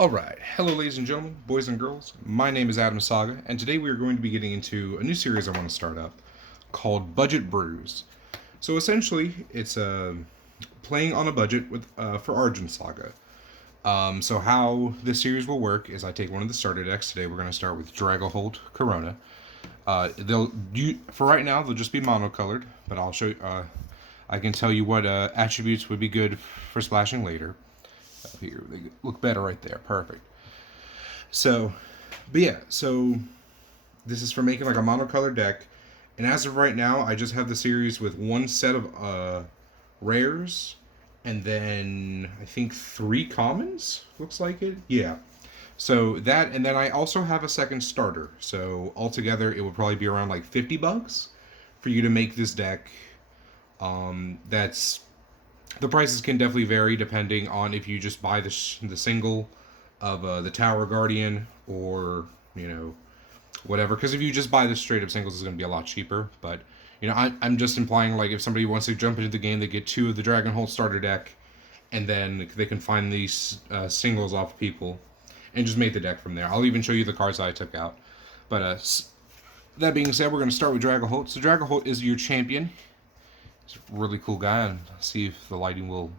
Alright, hello ladies and gentlemen, boys and girls, my name is Argent Saga, and today we are going to be getting into a new series I want to start up called Budget Brews. So essentially, it's playing on a budget with for Argent Saga. So how this series will work is I take one of the starter decks. Today we're going to start with Dragholt Corona. For right now they'll just be monocolored, but I'll show you. I can tell you what attributes would be good for splashing later. Here, they look better right there. Perfect. So, but yeah, so this is for making like a monocolored deck. And as of right now, I just have the series with one set of rares, and then I think 3 commons. Looks like it. Yeah. So that, and then I also have a second starter. So altogether, it would probably be around like $50 for you to make this deck. That's the prices can definitely vary depending on if you just buy the single of the Tower Guardian or whatever. Because if you just buy the straight up singles, it's going to be a lot cheaper. But I'm just implying like if somebody wants to jump into the game, they get 2 of the Dragonholt starter deck, and then they can find these singles off people and just make the deck from there. I'll even show you the cards that I took out. But that being said, we're going to start with Dragholt. So Dragholt is your champion. He's a really cool guy, and see if the lighting will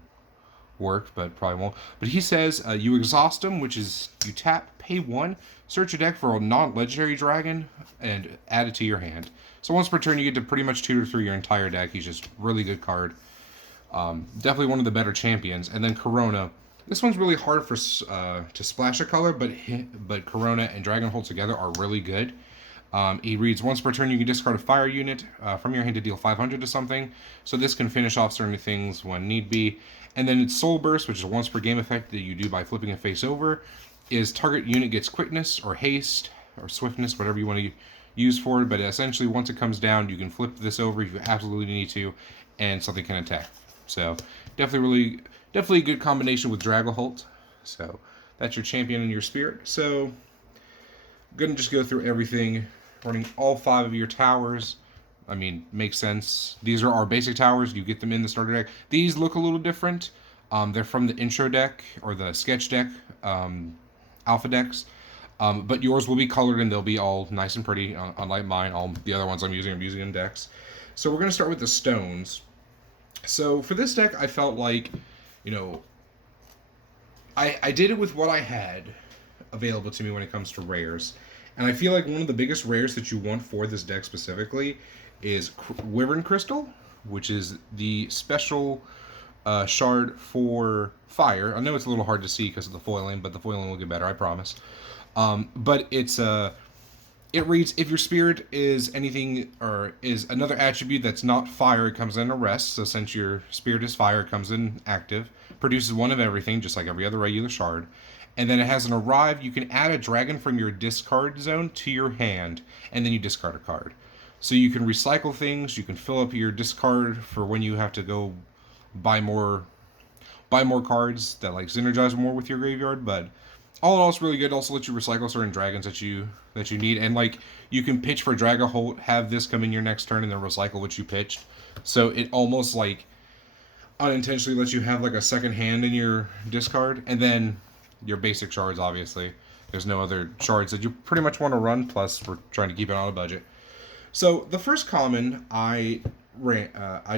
work, but probably won't. But he says you exhaust him, which is you tap, pay 1, search your deck for a non-legendary dragon, and add it to your hand. So once per turn, you get to pretty much tutor through your entire deck. He's just really good card. Definitely one of the better champions. And then Corona. This one's really hard for to splash a color, but Corona and Dragonholt together are really good. He reads, once per turn you can discard a fire unit from your hand to deal 500 to something. So this can finish off certain things when need be. And then it's Soul Burst, which is a once per game effect that you do by flipping a face over. Is target unit gets quickness or haste or swiftness, whatever you want to use for it. But essentially, once it comes down, you can flip this over if you absolutely need to, and something can attack. So definitely a good combination with Dragholt. So that's your champion and your spirit. So gonna just go through everything. Running all 5 of your towers. I mean, makes sense. These are our basic towers. You get them in the starter deck. These look a little different. They're from the intro deck or the sketch deck, alpha decks. But yours will be colored and they'll be all nice and pretty, unlike mine. All the other ones I'm using in decks. So we're going to start with the stones. So for this deck, I felt like, I did it with what I had available to me when it comes to rares. And I feel like one of the biggest rares that you want for this deck specifically is Wyvern Crystal, which is the special shard for fire. I know it's a little hard to see because of the foiling, but the foiling will get better, I promise. But it reads, if your spirit is anything or is another attribute that's not fire, it comes in a rest. So since your spirit is fire, it comes in active. Produces 1 of everything, just like every other regular shard. And then it has an arrive. You can add a dragon from your discard zone to your hand, and then you discard a card. So you can recycle things. You can fill up your discard for when you have to go buy more cards that like synergize more with your graveyard. But all in all, it's really good. Also lets you recycle certain dragons that you need, and like you can pitch for Dragholt, have this come in your next turn, and then recycle what you pitched. So it almost like unintentionally lets you have like a second hand in your discard, and then your basic shards, obviously. There's no other shards that you pretty much want to run, plus we're trying to keep it on a budget. So the first common I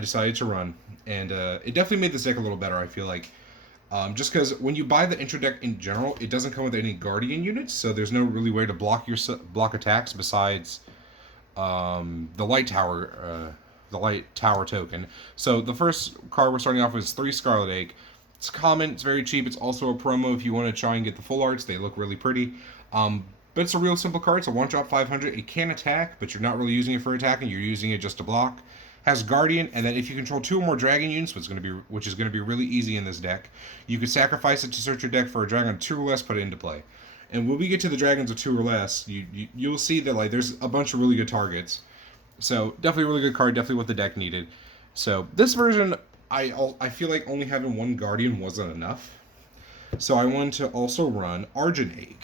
decided to run, and it definitely made this deck a little better, I feel like. Just because when you buy the intro deck in general, it doesn't come with any Guardian units, so there's no really way to block attacks besides the Light Tower token. So the first card we're starting off with is 3 Scarlet Egg. It's common, it's very cheap, it's also a promo if you want to try and get the full arts. They look really pretty. But it's a real simple card. It's a 1-drop 500. It can attack, but you're not really using it for attacking, you're using it just to block. Has Guardian, and then if you control 2 or more dragon units, which is going to be really easy in this deck, you can sacrifice it to search your deck for a dragon of 2 or less, put it into play. And when we get to the dragons of 2 or less, you'll see that like there's a bunch of really good targets. So definitely a really good card, definitely what the deck needed. So this version, I feel like only having 1 Guardian wasn't enough. So I wanted to also run Argent Saga.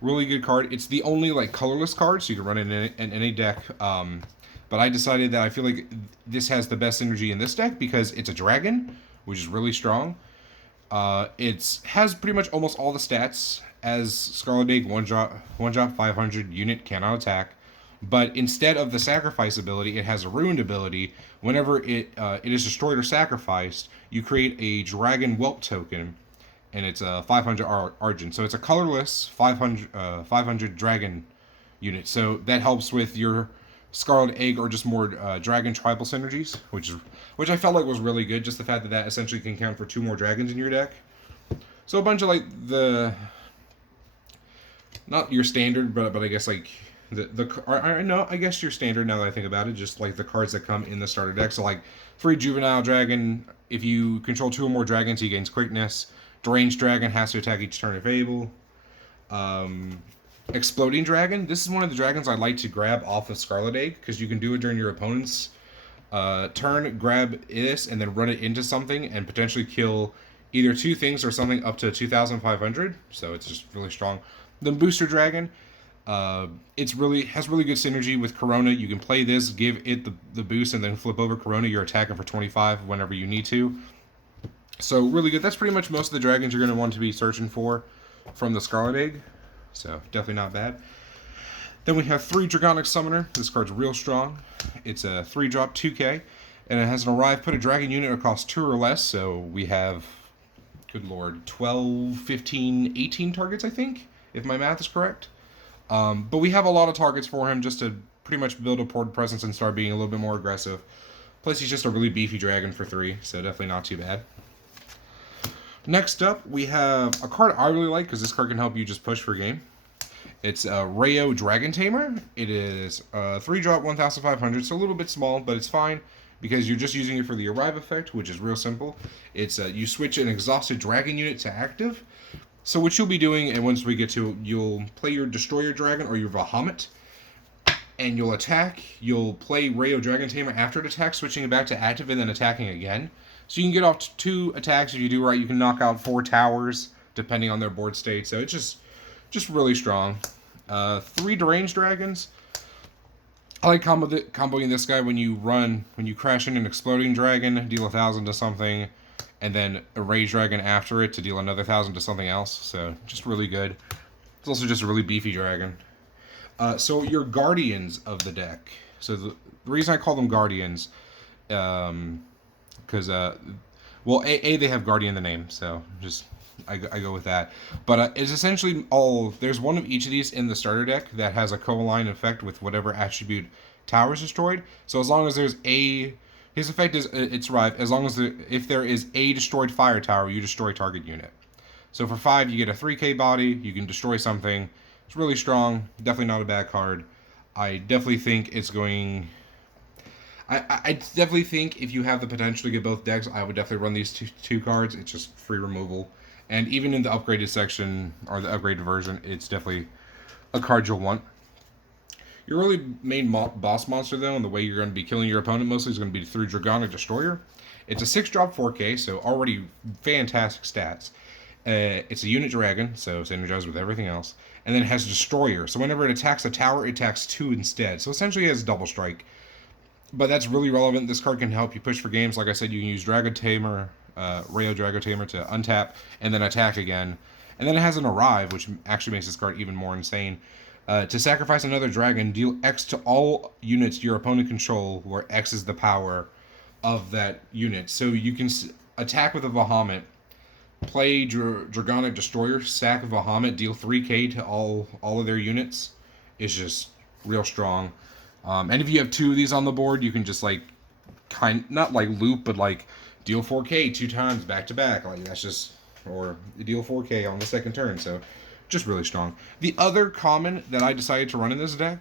Really good card. It's the only like colorless card, so you can run it in any deck. But I decided that I feel like this has the best synergy in this deck because it's a dragon, which is really strong. It has pretty much almost all the stats as Scarlet Egg. One drop 500 unit cannot attack, but instead of the sacrifice ability, it has a ruined ability. Whenever it is destroyed or sacrificed, you create a dragon whelp token, and it's a 500 Argent. So it's a colorless 500 dragon unit. So that helps with your Scarlet Egg or just more dragon tribal synergies, which I felt like was really good. Just the fact that that essentially can count for 2 more dragons in your deck. So a bunch of like not your standard, but I guess like I guess your standard now that I think about it, just like the cards that come in the starter deck. So like 3 Juvenile Dragon, if you control 2 or more dragons, he gains quickness. Deranged Dragon has to attack each turn if able. Exploding Dragon. This is one of the dragons I like to grab off of Scarlet Egg because you can do it during your opponent's turn. Grab this and then run it into something and potentially kill either 2 things or something up to 2,500. So it's just really strong. Then Booster Dragon. It's has really good synergy with Corona. You can play this, give it the boost, and then flip over Corona. You're attacking for 25 whenever you need to. So really good. That's pretty much most of the dragons you're going to want to be searching for from the Scarlet Egg. So definitely not bad. Then we have 3 Dragonic Summoner. This card's real strong. It's a 3-drop 2K, and it has an arrive. Put a dragon unit across 2 or less. So we have, good lord, 12, 15, 18 targets, I think, if my math is correct. But we have a lot of targets for him just to pretty much build a board presence and start being a little bit more aggressive. Plus, he's just a really beefy dragon for 3, so definitely not too bad. Next up, we have a card I really like because this card can help you just push for game. It's Rayo Dragon Tamer. It is 3-drop 1,500, so a little bit small, but it's fine because you're just using it for the arrive effect, which is real simple. It's you switch an exhausted dragon unit to active. So what you'll be doing, and once we get to, you'll play your Destroyer Dragon or your Bahamut, and you'll attack. You'll play Rayo Dragon Tamer after it attacks, switching it back to active and then attacking again. So you can get off 2 attacks if you do right. You can knock out 4 towers, depending on their board state. So it's just really strong. 3 Deranged Dragons. I like comboing this guy when you crash in an Exploding Dragon, deal 1,000 to something, and then a Rage Dragon after it to deal another 1,000 to something else. So just really good. It's also just a really beefy dragon. So your Guardians of the deck. So the reason I call them Guardians, because well, they have Guardian in the name, so just I go with that. But it's essentially there's one of each of these in the starter deck that has a co-align effect with whatever attribute tower is destroyed. So as long as there's his effect is it's arrive. As long as if there is a destroyed fire tower, you destroy target unit. So for 5, you get a 3K body. You can destroy something. It's really strong. Definitely not a bad card. I definitely think it's going. I definitely think if you have the potential to get both decks, I would definitely run these two cards. It's just free removal. And even in the upgraded section, or the upgraded version, it's definitely a card you'll want. Your really main boss monster, though, and the way you're going to be killing your opponent mostly is going to be through Dragonic Destroyer. It's a 6-drop 4K, so already fantastic stats. It's a unit dragon, so synergized with everything else. And then it has Destroyer, so whenever it attacks a tower, it attacks 2 instead. So essentially it has double strike. But that's really relevant. This card can help you push for games. Like I said, you can use Dragon Tamer, Rayo Dragon Tamer to untap and then attack again. And then it has an Arrive, which actually makes this card even more insane. To sacrifice another dragon, deal X to all units your opponent control, where X is the power of that unit. So you can attack with a Bahamut, play Dragonic Destroyer, sack a Bahamut, deal 3k to all of their units. It's just real strong. And if you have 2 of these on the board, you can just not like loop, but like deal 4k 2 times back to back. Like that's just, or deal 4k on the second turn. So just really strong. The other common that I decided to run in this deck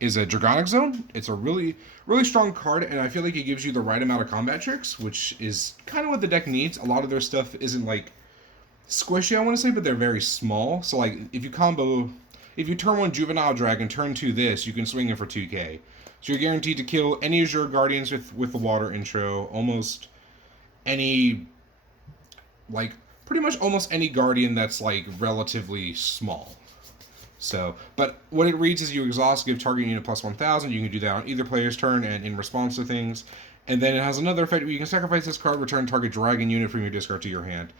is a Dragonic Zone. It's a really, really strong card, and I feel like it gives you the right amount of combat tricks, which is kind of what the deck needs. A lot of their stuff isn't like squishy, I want to say, but they're very small. So like if you turn 1 Juvenile Dragon, turn 2 this, you can swing it for 2k. So you're guaranteed to kill any of your Guardians with the water intro, almost any, like, pretty much almost any Guardian that's, like, relatively small. So, but what it reads is you exhaust, give target unit plus 1,000. You can do that on either player's turn and in response to things. And then it has another effect where you can sacrifice this card, return target dragon unit from your discard to your hand.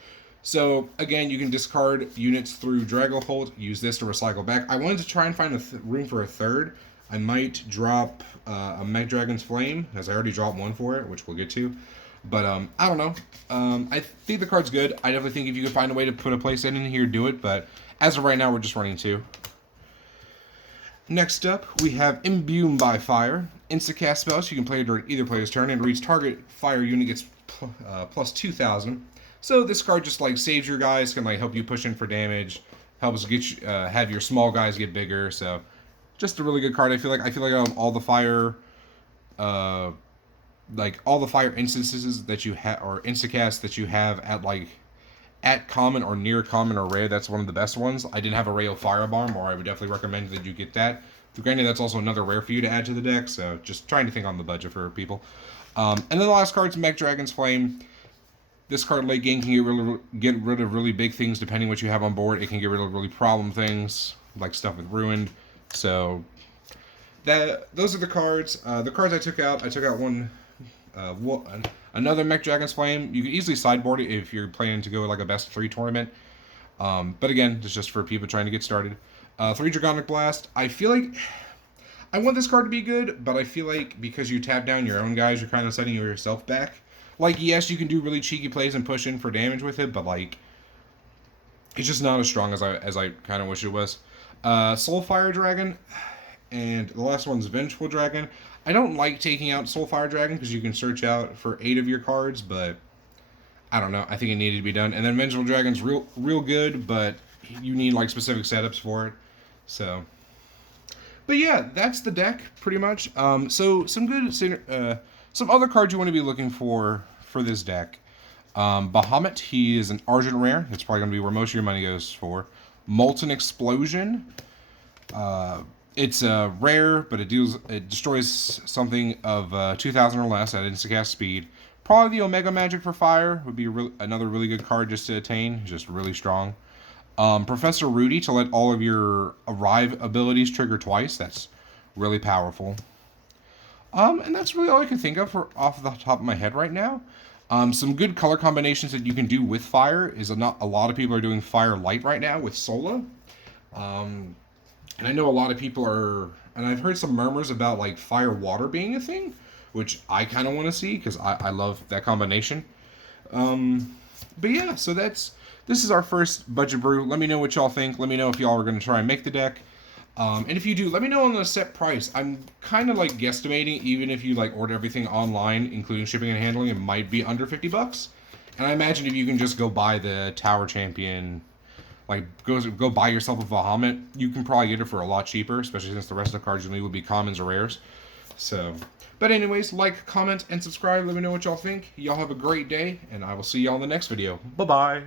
So, again, you can discard units through Dragapult, use this to recycle back. I wanted to try and find room for a third. I might drop a Mech Dragon's Flame, as I already dropped one for it, which we'll get to. But, I don't know. I think the card's good. I definitely think if you could find a way to put a playset in here, do it. But as of right now, we're just running 2. Next up, we have Imbued by Fire. Insta-cast spell, so you can play it during either player's turn, and reach target fire unit gets plus 2,000. So this card just like saves your guys, can like help you push in for damage, helps get you, have your small guys get bigger. So just a really good card. I feel like all the fire, all the fire instances that you have or instacasts that you have at common or near common or rare, that's one of the best ones. I didn't have a Rayo Firebomb, or I would definitely recommend that you get that. Granted, that's also another rare for you to add to the deck, so just trying to think on the budget for people. And then the last card's Mech Dragon's Flame. This card late game can get rid of really big things depending what you have on board. It can get rid of really problem things, like stuff with Ruined. So those are the cards. The cards I took out one... another Mech Dragon's Flame. You can easily sideboard it if you're planning to go like a best of 3 tournament. But again, it's just for people trying to get started. 3 Dragonic Blast. I feel like I want this card to be good, but I feel like because you tap down your own guys, you're kind of setting yourself back. Like, yes, you can do really cheeky plays and push in for damage with it, but like, it's just not as strong as I kind of wish it was. Soulfire Dragon, and the last one's Vengeful Dragon. I don't like taking out Soulfire Dragon because you can search out for 8 of your cards, but I don't know. I think it needed to be done. And then Vengeful Dragon's real good, but you need like specific setups for it. So, but yeah, that's the deck pretty much. So some other cards you want to be looking for this deck. Bahamut, he is an Argent rare. It's probably going to be where most of your money goes for. Molten Explosion. It's a rare, but it destroys something of 2,000 or less at instacast speed. Probably the Omega Magic for Fire would be another really good card just to attain. Just really strong. Professor Rudy to let all of your Arrive abilities trigger twice. That's really powerful. And that's really all I can think of off the top of my head right now. Some good color combinations that you can do with Fire is a lot of people are doing Fire Light right now with Sola. And I know a lot of people are, and I've heard some murmurs about like Fire Water being a thing, which I kind of want to see because I love that combination. But yeah, so this is our first budget brew. Let me know what y'all think. Let me know if y'all are going to try and make the deck. And if you do, let me know on the set price. I'm kind of like guesstimating, even if you like order everything online, including shipping and handling, it might be under $50. And I imagine if you can just go buy the Tower Champion, like go buy yourself a Bahamut, you can probably get it for a lot cheaper, especially since the rest of the cards usually would be commons or rares. So, but anyways, like, comment, and subscribe. Let me know what y'all think. Y'all have a great day, and I will see y'all in the next video. Bye-bye.